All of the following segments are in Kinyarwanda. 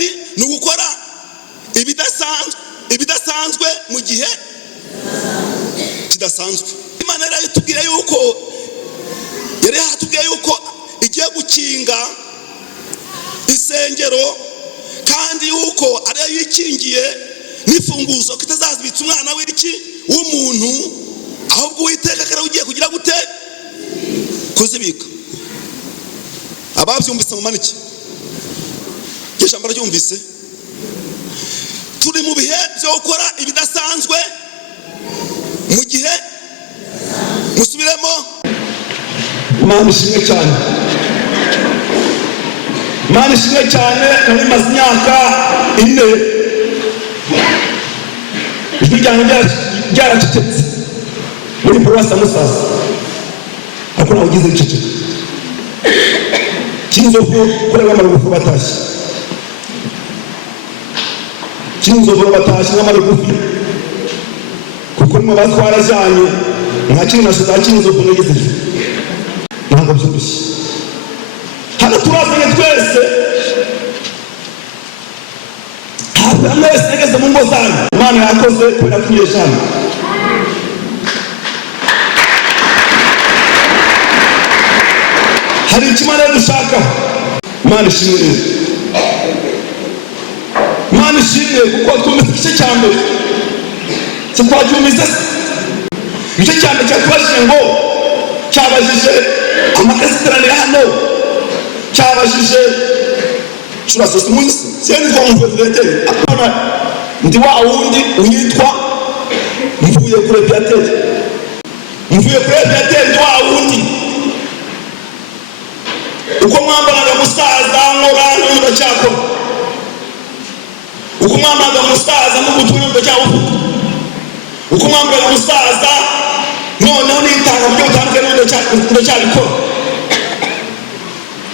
kabiri ni ugukora ibidasanzwe mu gihe kidasanzwe. Imana yari yatubwiye yuko igiye gukinga isengero, kandi yuko ariyo yikingiye n'ifunguzo kitazazibitsa umwana w'umuntu, ahubwo Uwiteka akaba ugiye kugira gute? Kuzibika. Ababyumvise mu maniki ijambo ryumvise. Turi mu bihe byo gukora ibidasanzwe mu gihe, musubiremo. Imana ishimwe cyane, Imana ishimwe cyane. Nari maze imyaka 4 ijwi ryanjye ryaracecetse muri Paruwasi Musaza, ariko nawe ugize iceceka cy'inzovu kureba amarugufu batashye, cy'inzovu batashye n'amarugufi, kuko nimwe batwarajyanye nta kintu nashize cy'inzovu n'igeze. Ntabwo byoroshye. Hano turazanye twese, ntabwo mwese nageze mu ngo zanyu. Imana yakoze kubera kwiyeshana. Hari ikimana dushaka. Imana ishimwe. Imana ishimwe kuko twumvise igice cya mbere. Twacyumvise igice cya mbere cyatubajije ngo, cyabajije amakasiterane hano, cyabajije Churaso Simunsi, siyeni kwa mfezileteri. Akona ndi wa wundi unyitwa mvuye kure Beateri. Mvuye kure Beateri ndi wa wundi. Uko mwambaraga musaza ngorana n'udacyakora. Uko mwambaraga musaza n'ubutumwa n'udacyawuvuga. Uko mwambaraga musaza noneho nitanga byo utambwe n'udacyabikora.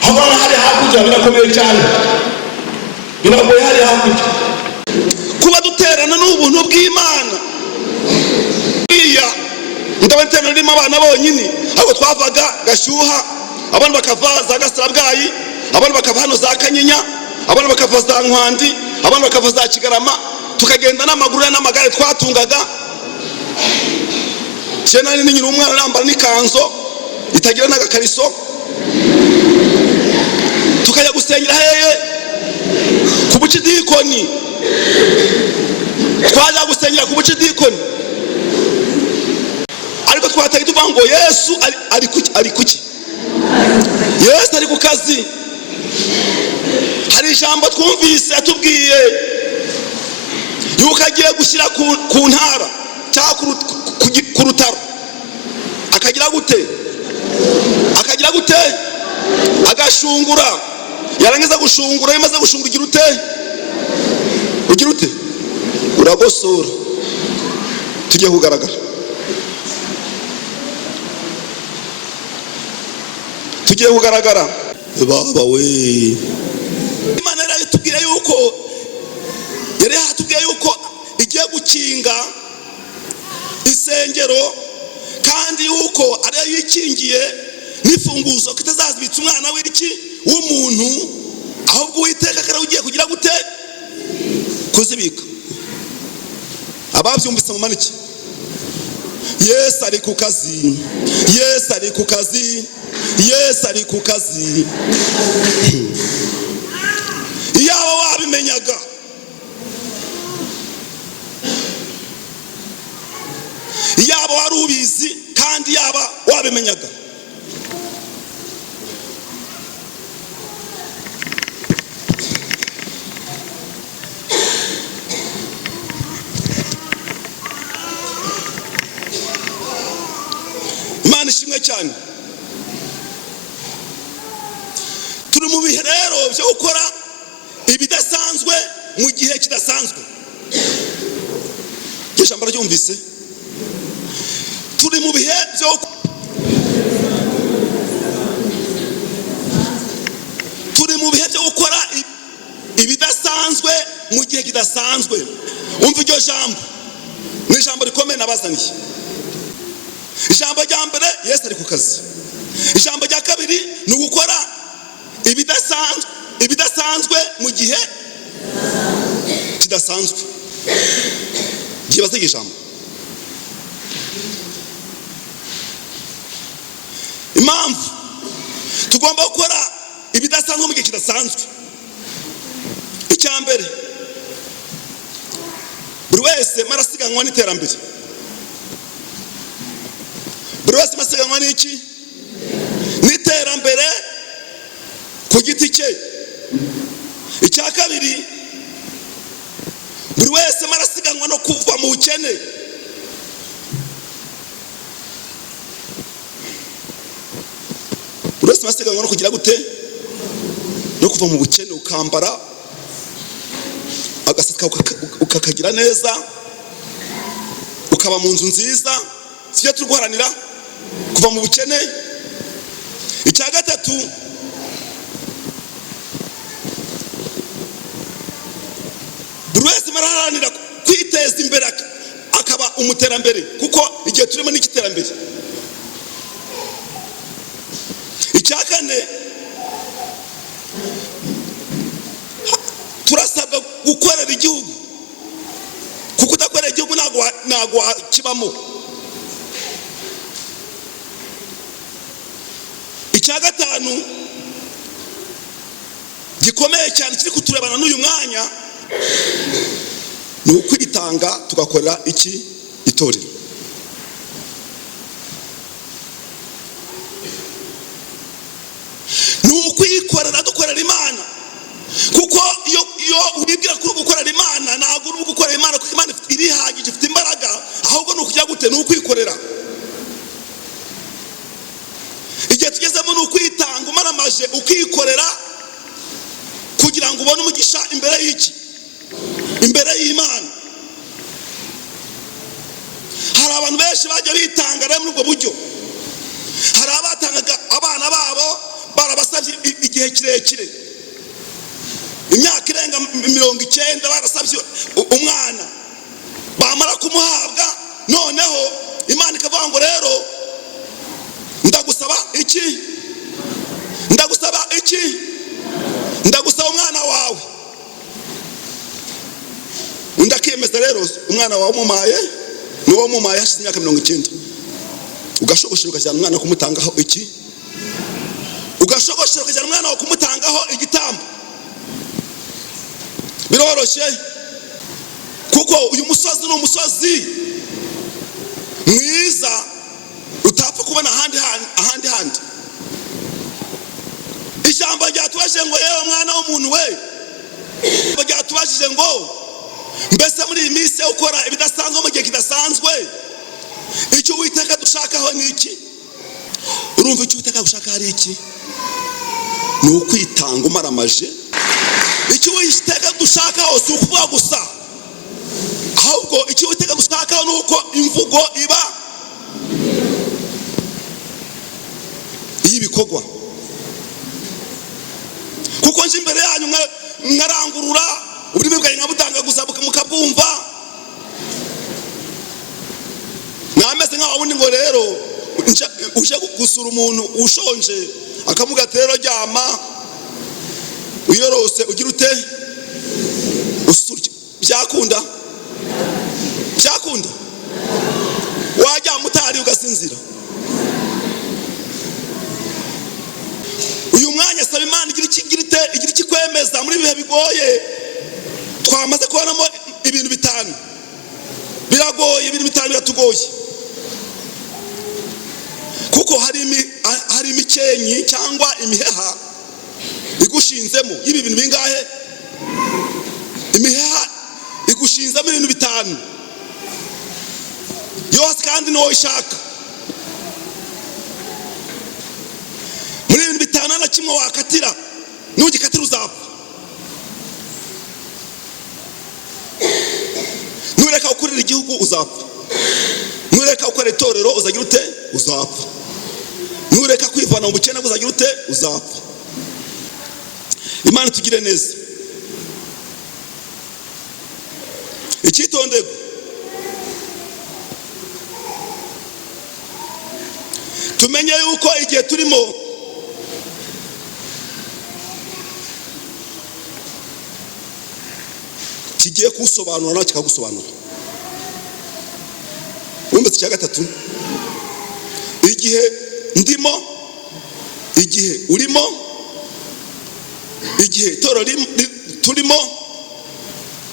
Habona hari hakurya birakomeye cyane. Biragoye hari hakurya. Kuba duterana n'ubuntu bw'Imana. Ndabaterana n'imo abana bonyine, ahubwo twavaga Gashyuha, abantu bakava za Gasarabwayi, abantu bakava hano za Kanyinya, abantu bakava za Nkwandi, abantu bakava za Kigarama, tukagenda n'amaguru n'amagare twatungaga. Cyena ni nyiri umwana nambara n'ikanzo itagira n'agakariso, tukajya gusengera heye ku Bucidikoni. Twajya gusengera ku Bucidikoni, ariko twataye tuvuga ngo Yesu ari kuki? Yesu ari ku kazi. Hari ijambo twumvise atubwiye yuko agiye gushyira ku ntara cyangwa ku rutaro. Akagira gute? Agashungura. Yarangiza gushungura, yamaze gushungura ugira ute? Uragosora. Tugiye kugaragara. Baba we, Imana yari yatubwiye yuko igiye gukinga isengero, kandi yuko ariyo yikingiye n'ifunguzo kitazazibitsa umwana w'umuntu, ahubwo Uwiteka akaba ugiye kugira gute? Kuzibika. Ababyumvise mu maniki. Yesu ari ku kazi. Yesu ari ku kazi. Yesu ari ku kazi. Iyaba wabimenyaga, iyaba wari ubizi, kandi yaba wabimenyaga. Imana ishimwe cyane. Turi mu bihe rero byo gukora ibidasanzwe mu gihe kidasanzwe. Ijambo ryumvise. Turi mu bihe byo gukora ibidasanzwe mu gihe kidasanzwe. Umva iryo jambo. Ni ijambo rikomeye nabazaniye. Ijambo rya mbere, Yesu ari ku kazi. Ijambo rya kabiri ni ugukora ibidasanzwe mu gihe kidasanzwe. Gibaze ijambo. Impamvu tugomba gukora ibidasanzwe mu gihe kidasanzwe. Icyambere, buri wese marasiganwa n'iterambere. Buri wese marasiganwa n'iki? N'iterambere ku giti cye. Icya kabiri, buri wese marasiganwa no kuva mu bukene. Buri wese marasiganwa no kugira gute? No kuva mu bukene, ukambara agasaka ukakagira neza, ukaba mu nzu nziza. Sibyo turi guharanira, kuva mu bukene. Icya gatatu, buri wese maraharanira kwiteza imbere akaba umuterambere, kuko igihe turimo n'ikiterambere. Icya kane, turasabwa gukorera igihugu, kuko udakorera igihugu ntabwo kibamo. Icya gatanu gikomeye cyane kiri kuturebana n'uyu mwanya, ni ukwitanga tugakorera iki? Itorero. Ni ukwikorera dukorera Imana, kuko iyo wibwira ko uri gukorera Imana, ntabwo uri gukorera Imana, kuko Imana irihagije, ifite imbaraga. Ahubwo ni ukujya gute? Ni ukwikorera. Igihe tugezemo ni ukwitanga, umaramaje ukikorera, kugira ngo ubone umugisha imbere y'iki? Imbere y'Imana. Hari abantu benshi bajya bitanga rero muri ubwo buryo. Hari abatangaga abana babo barabasabye igihe kirekire, imyaka irenga 90, barasabye umwana, bamara kumuhabwa, noneho Imana ikavuga ngo rero ndagusaba iki? Ndagusaba iki? Ndagusaba umwana wawe. Undi akemeza rero umwana wawe umumaye, niwo umumaye hashize imyaka 90. Ugashogoshera ukajyana umwana kumutangaho iki? Ugashogoshera ukajyana umwana wawe kumutangaho igitambo. Biroroshye, kuko uyu musozi ni umusozi mwiza utapfa kubona ahandi. Ijambo ryatubajije ngo yewe mwana w'umuntu we, ryatubajije ngo mbese muri iyi minsi ukora ibidasanzwe mu gihe kidasanzwe, icyo Uwiteka dushakaho ni iki? Urumva icyo Uwiteka gushaka hari iki? Ni ukwitanga umaramaje. Icyo Uwiteka dushakaho si ukuvuga gusa, ahubwo icyo Uwiteka dushakaho ni uko imvugo iba iy'ibikorwa. Kuko nje imbere yanyu nkarangurura uburimi bwawe nkabutanga gusa mukabwumva, nameze nkaho ubundi ngo rero uje gusura umuntu ushonje akamuga ati rero ryama uyorose ugira ute? Usurya. Byakunda? Byakunda? Wajya mutari ugasinzira. Uyu mwanya saba Imana igira ikikwemeza muri bihe bigoye. Twamaze kubonamo ibintu bitanu biragoye, ibintu bitanu biratugoye, kuko hari imikenyi cyangwa imiheha igushinzemo y'ibi bintu bingahe? Imiheha igushinzemo ibintu bitanu yose, kandi niwo ishaka. Muri ibintu bitanu na kimwe wakatira, nugikatira uzapfa. Nureka ukorera igihugu uzapfa. Nureka ukorera itorero uzagira ute? Uzapfa. Nureka kwivana mu bukene uzagira ute? Uzapfa. Imana tugire neza. Icyitondego, tumenye yuko igihe turimo kigiye kusobanura na kikagusobanura. Wumva cya gatatu, igihe ndimo, igihe urimo, igihe toro turimo,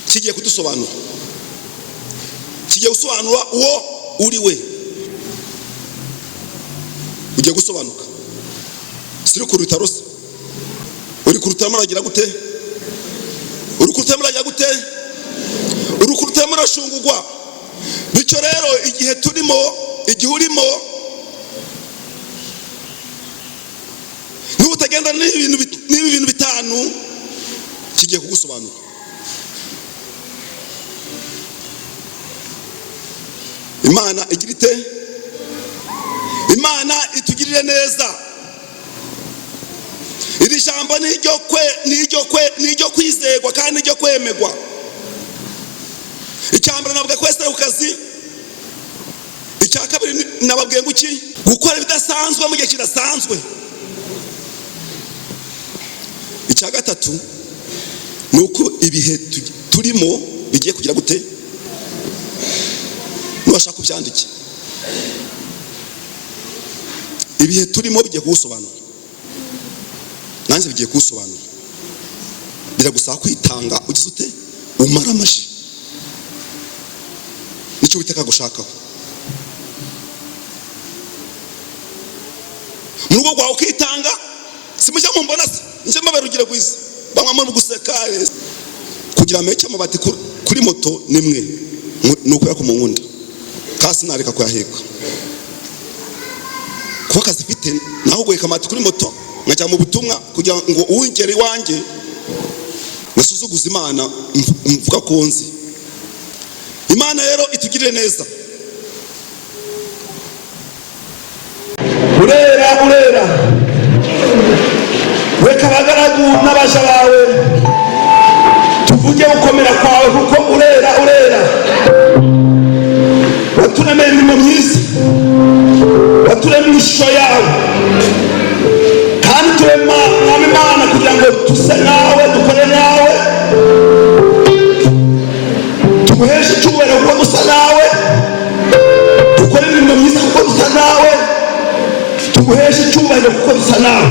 kigiye kudusobanura, kigiye gusobanura uwo uri we, ugiye gusobanuka. Siri kuruta rose, uri kuruta muragira gute? Uri kuruta muragira gute? Uri kuruta murashungurwa. Bityo rero igihe turimo, igihe urimo, n'utagenda n'ibintu bitanu kigiye kugusobanura. Imana igira ite? Imana itugirire neza. Iri jambo ni iryo kwizerwa kandi ni iryo kwemegwa. Icyambere navuga kwese ku kazi. Icya kabiri nababwiye ngo iki? Gukora ibidasanzwe mu gihe kidasanzwe. Icya gatatu nuko ibihe turimo bigiye kugira gute? Nubashaka kubyandike. Ibihe turimo bigiye kugusobanura. Nanjye bigiye kugusobanura. Biragusaba kwitanga ugize ute? Umara amaji. Nicyo witeka gushakaho. Mu rugo rwawe ukitanga, simujya mu mbona se, nje mbabarugire gwiza. Bamwe mu guseka kugira ameke amabati kuri moto nimwe. Nuko yako mu nkunda. Kasi nareka kuyaheka. Kuba kazi fite naho goye kamati kuri moto ngajya mu butumwa kugira ngo uwingere wanjye nasuzuguza Imana mvuga konzi. Imana rero itugirire neza. Urera weka abagaragu n'abasha bawe tuvuge gukomera kwawe kuko urera waturemeye imirimo myiza, waturemeye ishusho yawe kandi turema mwami Imana kugira ngo tuse nawe, dukore nawe, tuguheshe icyubahiro kuko dusa nawe, dukore imirimo myiza kuko dusa nawe, tuguheshe icyubahiro kuko dusa nawe.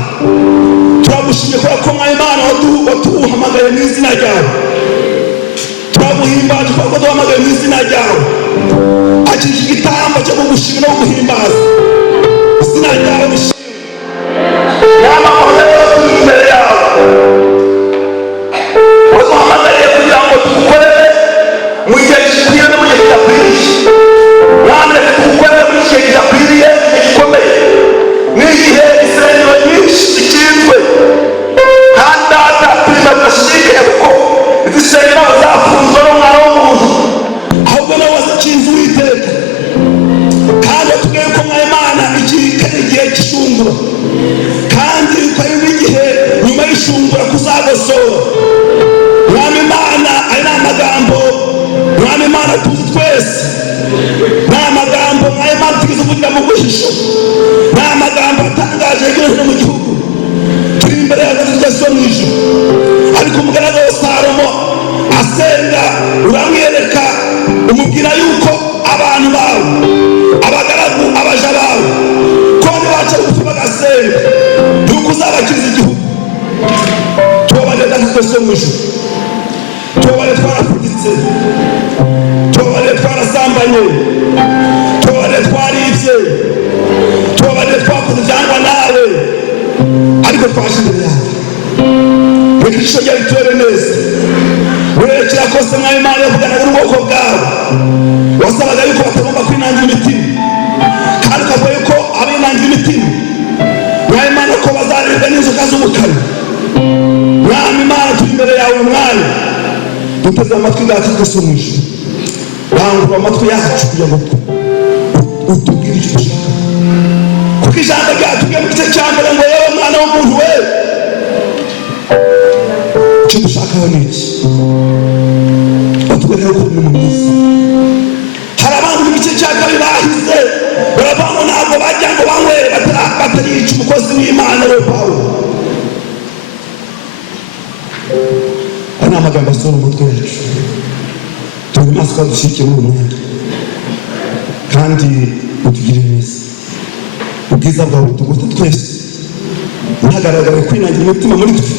Turagushimye ko mwami Imana watuhamagaye mu izina ryawe. Turaguhimbaza kuko duhamagaye mu izina ryawe. Akije igitambo cyo kugushimira no kuguhimbaza. Izina ryawe bishimwe. Yama mahoro imbere yawe. Waduhamagaye kugira ngo tugukorere mu gihe gikwiye no mu gihe kidakwiriye. Mwami tugukorere mu gihe kidakwiriye gikomeye. N'igihe Israeli nyinshi ikinzwe kandi atapima gashike kuko Israeli bazafunzwe n'umwana w'umuntu ahubwo nawe wakinze Uwiteka kandi tubwiye ko mwami Imana igihe gishungura kandi ko igihe nyuma y'ishungura kuzagosora. Mwami Imana ari n'amagambo mwami Imana tuzi twese, n'amagambo mwami Imana tugize kugira mu guhisha, n'amagambo atangaje y'Imana mu gihugu. Turi imbere ya Yesu mu ijuru, ariko umugaragu wa Salomo asenga uramwereka umubwira yuko abantu bawe, abagaragu, abaja bawe ko nibaca bugufi bagasenga yuko uzabakiza igihugu. Tubabarire Yesu mu ijuru, tubabarire twarafuditse, tubabarire twarasambanye, tubabarire twaribye, tubabarire twakoze ibyangwa nawe, ariko twaje imbere yawe. Reka ijisho ryawe ritubere neza. Werekera kose mwami Imana yavuganaga n'ubwoko bwawe, wasabaga yuko batagomba kwinangira imitima kandi ukavuga yuko abinangira imitima mwami Imana ko bazaribwa n'inzoka z'umukara. Mwami Imana turi imbere yawe mwami, duteze amatwi yacu twese mu ijuru. Rangurura amatwi yacu kugira ngo utubwire icyo dushaka, kuko ijambo ryacu tubwiye mu gice cya mbere ngo yewe mwana w'umuntu we, icyo dushakaho ni iki? Batubwire ko uri mu mwiza. Hari abantu mu gice cya kabiri bahize baravuga ngo ntabwo bajya ngo banywere batarica umukozi w'Imana we Pawulo. ni amagambo asohora umutwe wacu. Turi maso twadushyikiye muri uwo mwanya kandi utugire neza. Ubwiza bwawe butuguta twese, ntagaragare kwinangira umutima muri twe,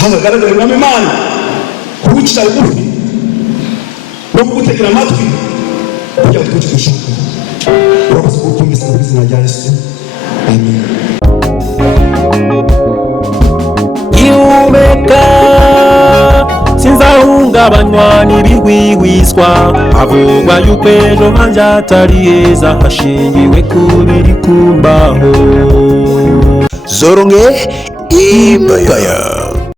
hagaragare umwami Imana kuwucira bugufi no kugutegera amatwi kugira ngo twuke dushaka. Urakoze kuko utumvise mu izina rya Yesu, amen. Ihumeka sinzahungabanywa n'ibihwihwiswa, havugwa yuko ejo hanje hatari heza, hashingiwe ku biri kumbaho. Zoronke Empire.